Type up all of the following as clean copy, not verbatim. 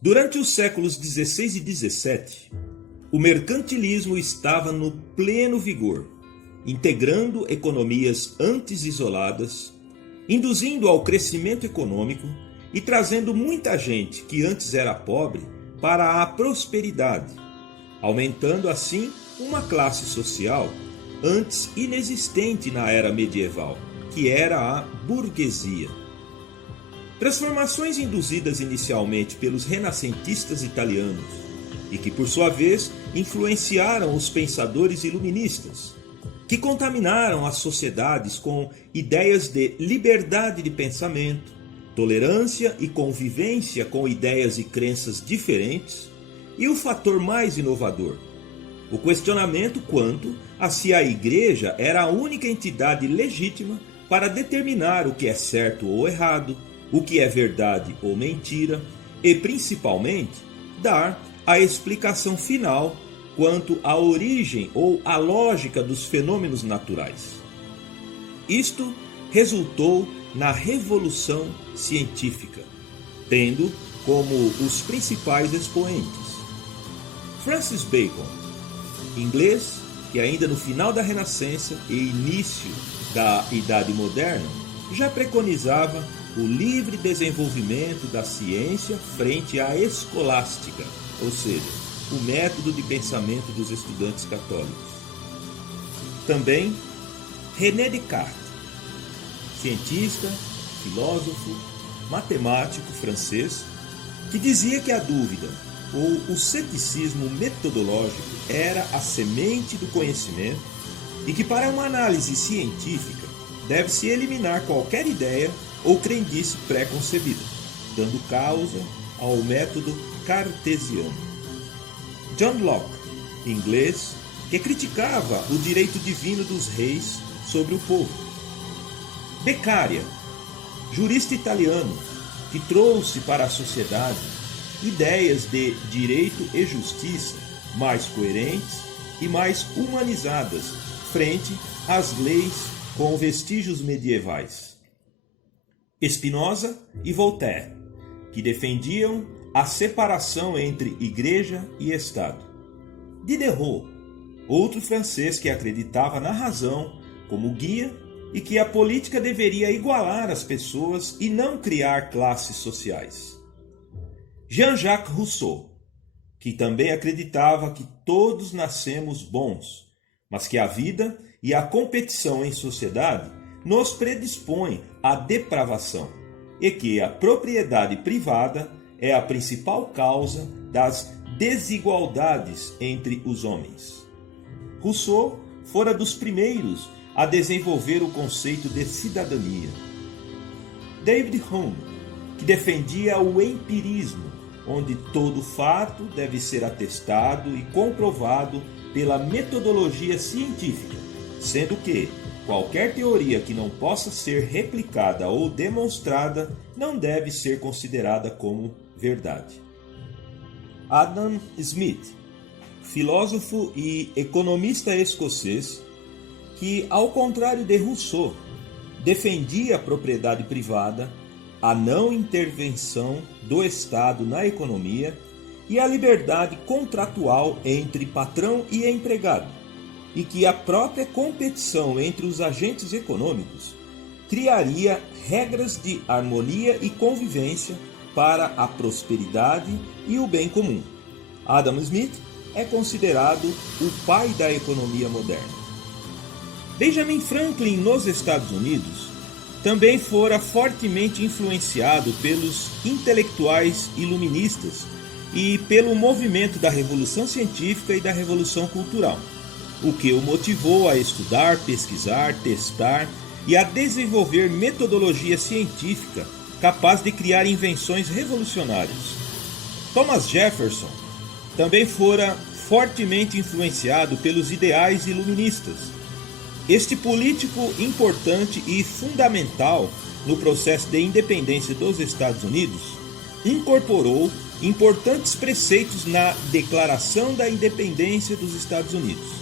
Durante os séculos XVI e XVII, o mercantilismo estava no pleno vigor, integrando economias antes isoladas, induzindo ao crescimento econômico e trazendo muita gente que antes era pobre para a prosperidade, aumentando assim uma classe social antes inexistente na era medieval, que era a burguesia. Transformações induzidas inicialmente pelos renascentistas italianos e que, por sua vez, influenciaram os pensadores iluministas, que contaminaram as sociedades com ideias de liberdade de pensamento, tolerância e convivência com ideias e crenças diferentes, e o fator mais inovador, o questionamento quanto a se a Igreja era a única entidade legítima para determinar o que é certo ou errado, o que é verdade ou mentira, e principalmente dar a explicação final quanto à origem ou à lógica dos fenômenos naturais. Isto resultou na Revolução Científica, tendo como os principais expoentes Francis Bacon, inglês que ainda no final da Renascença e início da Idade Moderna já preconizava o livre desenvolvimento da ciência frente à escolástica, ou seja, o método de pensamento dos estudantes católicos. Também René Descartes, cientista, filósofo, matemático francês, que dizia que a dúvida ou o ceticismo metodológico era a semente do conhecimento e que para uma análise científica deve-se eliminar qualquer ideia ou crendice pré-concebida, dando causa ao método cartesiano. John Locke, inglês, que criticava o direito divino dos reis sobre o povo. Beccaria, jurista italiano, que trouxe para a sociedade ideias de direito e justiça mais coerentes e mais humanizadas frente às leis com vestígios medievais. Spinoza e Voltaire, que defendiam a separação entre Igreja e Estado. Diderot, outro francês que acreditava na razão como guia e que a política deveria igualar as pessoas e não criar classes sociais. Jean-Jacques Rousseau, que também acreditava que todos nascemos bons, mas que a vida e a competição em sociedade nos predispõem à depravação e que a propriedade privada é a principal causa das desigualdades entre os homens. Rousseau fora dos primeiros a desenvolver o conceito de cidadania. David Hume, que defendia o empirismo, onde todo fato deve ser atestado e comprovado pela metodologia científica, sendo que qualquer teoria que não possa ser replicada ou demonstrada não deve ser considerada como verdade. Adam Smith, filósofo e economista escocês, que, ao contrário de Rousseau, defendia a propriedade privada, a não intervenção do Estado na economia e a liberdade contratual entre patrão e empregado, e que a própria competição entre os agentes econômicos criaria regras de harmonia e convivência para a prosperidade e o bem comum. Adam Smith é considerado o pai da economia moderna. Benjamin Franklin, nos Estados Unidos, também fora fortemente influenciado pelos intelectuais iluministas e pelo movimento da Revolução Científica e da Revolução Cultural, o que o motivou a estudar, pesquisar, testar e a desenvolver metodologia científica capaz de criar invenções revolucionárias. Thomas Jefferson também fora fortemente influenciado pelos ideais iluministas. Este político importante e fundamental no processo de independência dos Estados Unidos incorporou importantes preceitos na Declaração da Independência dos Estados Unidos.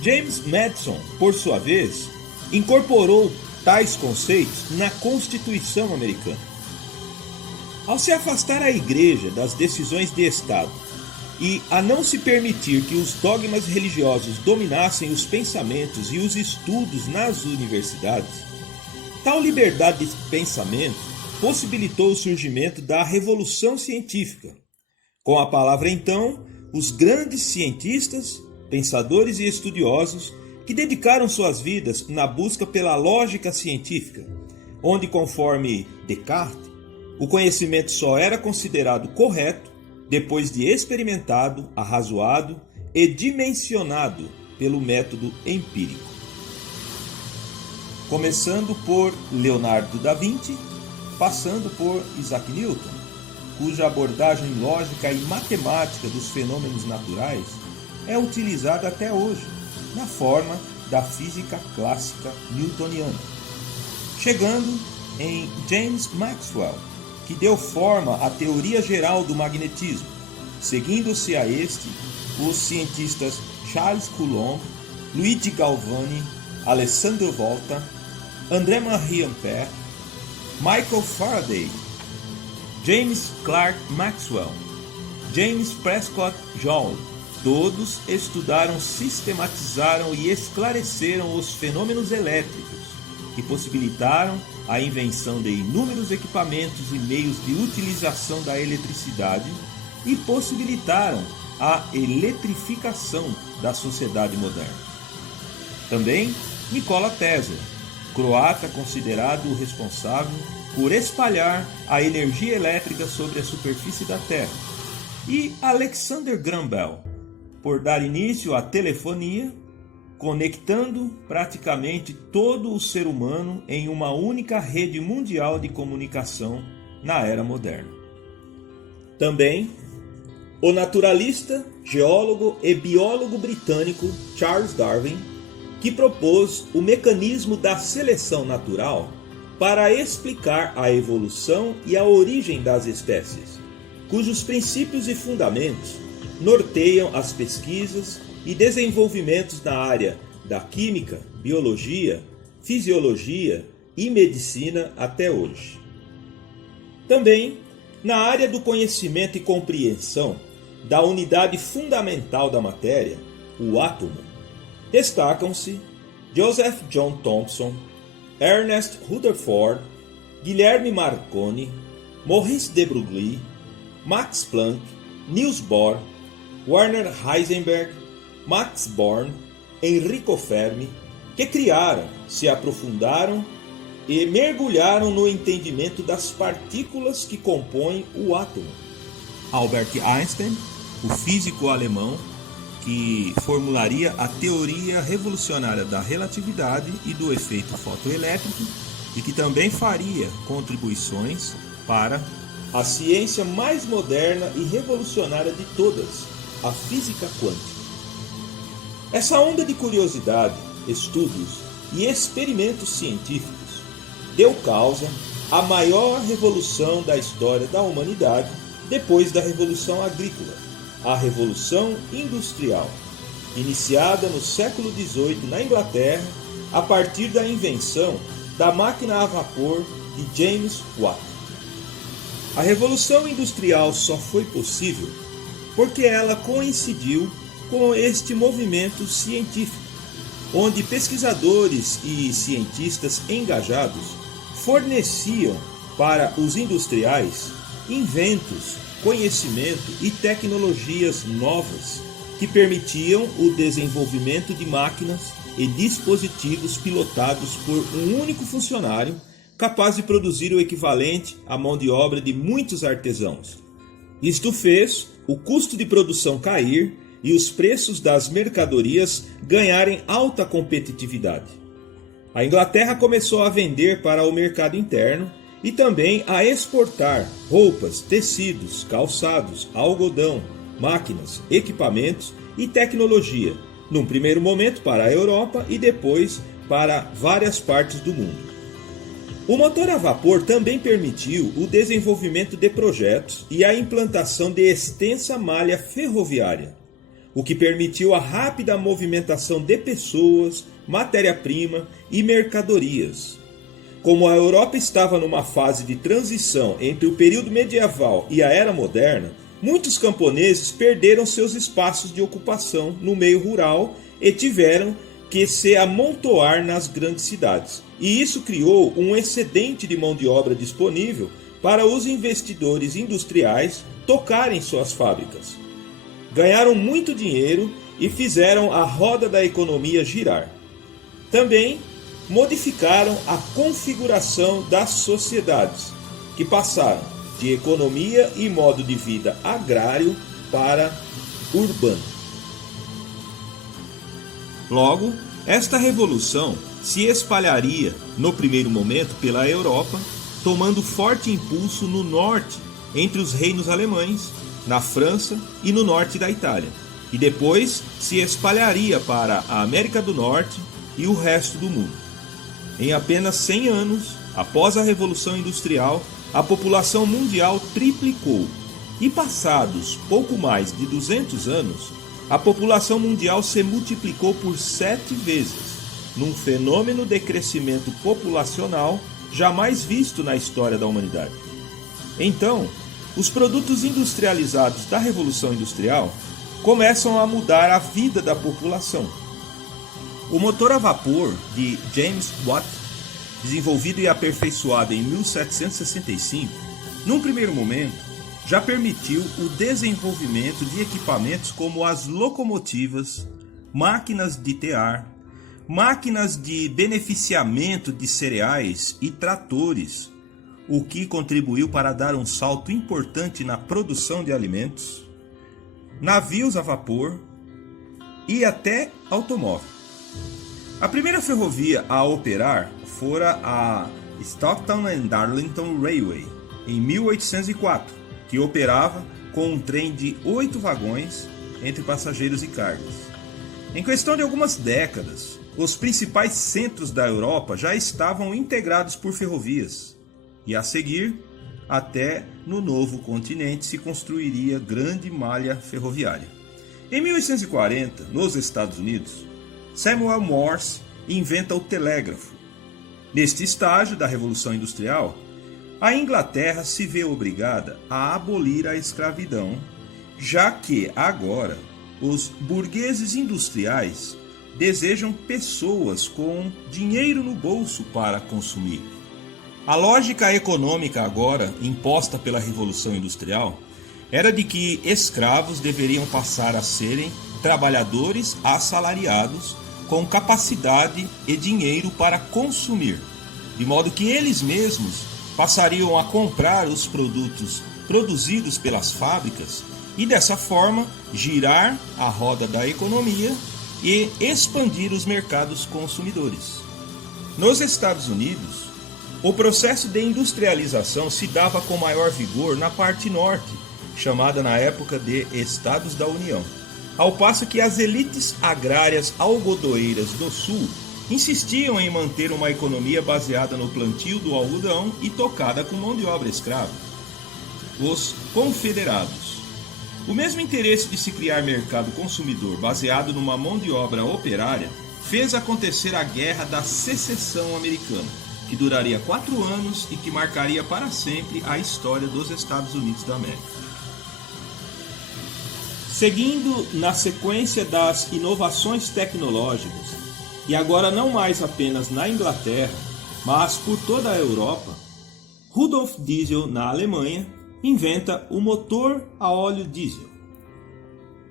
James Madison, por sua vez, incorporou tais conceitos na Constituição Americana. Ao se afastar a Igreja das decisões de Estado e a não se permitir que os dogmas religiosos dominassem os pensamentos e os estudos nas universidades, tal liberdade de pensamento possibilitou o surgimento da Revolução Científica. Com a palavra, então, os grandes cientistas, pensadores e estudiosos que dedicaram suas vidas na busca pela lógica científica, onde, conforme Descartes, o conhecimento só era considerado correto depois de experimentado, arrazoado e dimensionado pelo método empírico. Começando por Leonardo da Vinci, passando por Isaac Newton, cuja abordagem lógica e matemática dos fenômenos naturais é utilizada até hoje, na forma da física clássica newtoniana. Chegando em James Maxwell, que deu forma à teoria geral do magnetismo, seguindo-se a este os cientistas Charles Coulomb, Luigi Galvani, Alessandro Volta, André-Marie Ampère, Michael Faraday, James Clerk Maxwell, James Prescott Joule, todos estudaram, sistematizaram e esclareceram os fenômenos elétricos que possibilitaram a invenção de inúmeros equipamentos e meios de utilização da eletricidade e possibilitaram a eletrificação da sociedade moderna. Também Nikola Tesla, croata considerado o responsável por espalhar a energia elétrica sobre a superfície da Terra, e Alexander Graham Bell, por dar início à telefonia, conectando praticamente todo o ser humano em uma única rede mundial de comunicação na era moderna. Também o naturalista, geólogo e biólogo britânico Charles Darwin, que propôs o mecanismo da seleção natural para explicar a evolução e a origem das espécies, cujos princípios e fundamentos norteiam as pesquisas e desenvolvimentos na área da química, biologia, fisiologia e medicina até hoje. Também, na área do conhecimento e compreensão da unidade fundamental da matéria, o átomo, destacam-se Joseph John Thomson, Ernest Rutherford, Guilherme Marconi, Maurice de Broglie, Max Planck, Niels Bohr, Werner Heisenberg, Max Born, Enrico Fermi, que criaram, se aprofundaram e mergulharam no entendimento das partículas que compõem o átomo. Albert Einstein, o físico alemão, que formularia a teoria revolucionária da relatividade e do efeito fotoelétrico e que também faria contribuições para a ciência mais moderna e revolucionária de todas, a física quântica. Essa onda de curiosidade, estudos e experimentos científicos deu causa à maior revolução da história da humanidade depois da Revolução Agrícola, a Revolução Industrial, iniciada no século XVIII na Inglaterra a partir da invenção da máquina a vapor de James Watt. A Revolução Industrial só foi possível porque ela coincidiu com este movimento científico, onde pesquisadores e cientistas engajados forneciam para os industriais inventos, conhecimento e tecnologias novas que permitiam o desenvolvimento de máquinas e dispositivos pilotados por um único funcionário capaz de produzir o equivalente à mão de obra de muitos artesãos. Isto fez o custo de produção cair e os preços das mercadorias ganharem alta competitividade. A Inglaterra começou a vender para o mercado interno e também a exportar roupas, tecidos, calçados, algodão, máquinas, equipamentos e tecnologia, num primeiro momento para a Europa e depois para várias partes do mundo. O motor a vapor também permitiu o desenvolvimento de projetos e a implantação de extensa malha ferroviária, o que permitiu a rápida movimentação de pessoas, matéria-prima e mercadorias. Como a Europa estava numa fase de transição entre o período medieval e a era moderna, muitos camponeses perderam seus espaços de ocupação no meio rural e tiveram que se amontoar nas grandes cidades. E isso criou um excedente de mão de obra disponível para os investidores industriais tocarem suas fábricas. Ganharam muito dinheiro e fizeram a roda da economia girar. Também modificaram a configuração das sociedades, que passaram de economia e modo de vida agrário para urbano. Logo, esta revolução se espalharia, no primeiro momento, pela Europa, tomando forte impulso no norte, entre os reinos alemães, na França e no norte da Itália, e depois se espalharia para a América do Norte e o resto do mundo. Em apenas 100 anos, após a Revolução Industrial, a população mundial triplicou, e passados pouco mais de 200 anos, a população mundial se multiplicou por 7 vezes, num fenômeno de crescimento populacional jamais visto na história da humanidade. Então, os produtos industrializados da Revolução Industrial começam a mudar a vida da população. O motor a vapor de James Watt, desenvolvido e aperfeiçoado em 1765, num primeiro momento, já permitiu o desenvolvimento de equipamentos como as locomotivas, máquinas de tear, máquinas de beneficiamento de cereais e tratores, o que contribuiu para dar um salto importante na produção de alimentos, navios a vapor e até automóvel. A primeira ferrovia a operar fora a Stockton and Darlington Railway, em 1804, que operava com um trem de 8 vagões entre passageiros e cargas. Em questão de algumas décadas, os principais centros da Europa já estavam integrados por ferrovias, e a seguir, até no novo continente se construiria grande malha ferroviária. Em 1840, nos Estados Unidos, Samuel Morse inventa o telégrafo. Neste estágio da Revolução Industrial, a Inglaterra se vê obrigada a abolir a escravidão, já que agora os burgueses industriais desejam pessoas com dinheiro no bolso para consumir. A lógica econômica agora imposta pela Revolução Industrial era de que escravos deveriam passar a serem trabalhadores assalariados com capacidade e dinheiro para consumir, de modo que eles mesmos passariam a comprar os produtos produzidos pelas fábricas e dessa forma girar a roda da economia e expandir os mercados consumidores. Nos Estados Unidos, o processo de industrialização se dava com maior vigor na parte norte, chamada na época de Estados da União, ao passo que as elites agrárias algodoeiras do sul insistiam em manter uma economia baseada no plantio do algodão e tocada com mão de obra escrava. Os confederados. O mesmo interesse de se criar mercado consumidor baseado numa mão de obra operária fez acontecer a Guerra da Secessão Americana, que duraria 4 anos e que marcaria para sempre a história dos Estados Unidos da América. Seguindo na sequência das inovações tecnológicas, e agora não mais apenas na Inglaterra, mas por toda a Europa, Rudolf Diesel, na Alemanha, inventa o motor a óleo diesel.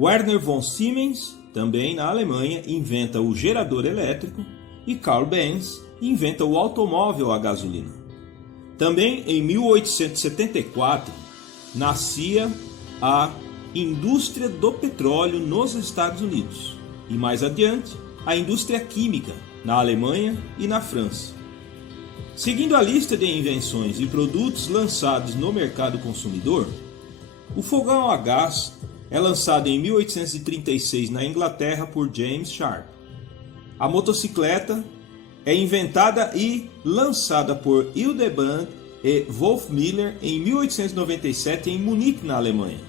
Werner von Siemens, também na Alemanha, inventa o gerador elétrico e Carl Benz inventa o automóvel a gasolina. Também em 1874, nascia a indústria do petróleo nos Estados Unidos e mais adiante, a indústria química na Alemanha e na França. Seguindo a lista de invenções e produtos lançados no mercado consumidor, o fogão a gás é lançado em 1836 na Inglaterra por James Sharp. A motocicleta é inventada e lançada por Hildebrand e Wolf Miller em 1897 em Munique, na Alemanha.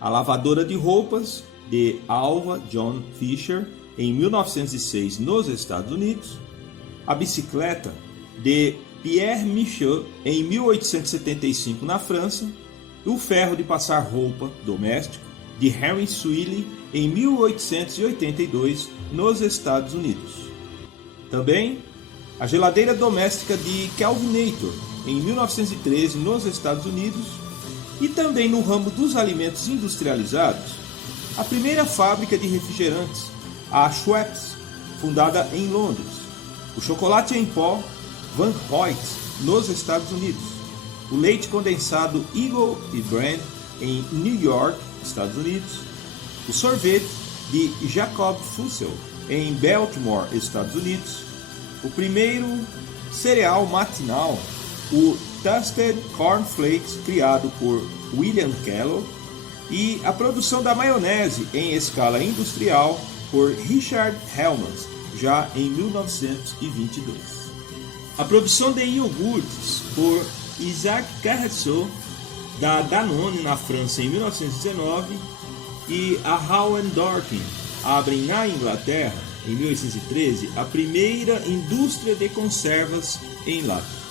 A lavadora de roupas de Alva John Fisher em 1906 nos Estados Unidos. A bicicleta de Pierre Michaud em 1875 na França, o ferro de passar roupa doméstico de Henry Swilly em 1882 nos Estados Unidos. Também a geladeira doméstica de Kelvinator em 1913 nos Estados Unidos, e também no ramo dos alimentos industrializados, a primeira fábrica de refrigerantes, a Schweppes, fundada em Londres, o chocolate em pó Van Hoyt nos Estados Unidos, o leite condensado Eagle e Brand em New York, Estados Unidos, o sorvete de Jacob Fussell em Baltimore, Estados Unidos, o primeiro cereal matinal, o Toasted Corn Flakes, criado por William Kellogg, e a produção da maionese em escala industrial por Richard Hellmann's, já em 1922. A produção de iogurtes por Isaac Carrasco, da Danone na França em 1919, e a Howe Dorking abrem na Inglaterra, em 1813, a primeira indústria de conservas em lata.